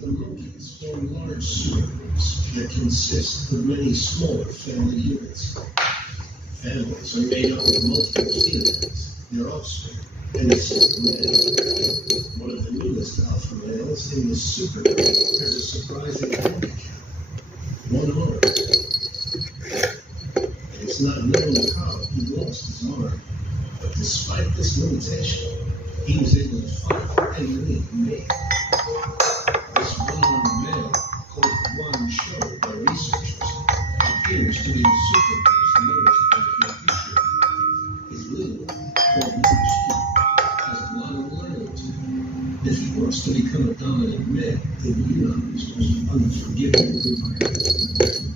The monkeys form large supergroups that consist of many smaller family units. Families are made up of multiple females, their offspring, and a single male. One of the newest alpha males in this supergroup has a surprising handicap: one arm. It is not known how he lost his arm, but despite this limitation, he was able to fight and win a mate. This one-armed male, called one show by researchers, appears to be the supergroup's lowest ranking feature. His little, called little sheep, has a lot of learning to do. If he wants to become a dominant male in Mainanny's most unforgiving empire.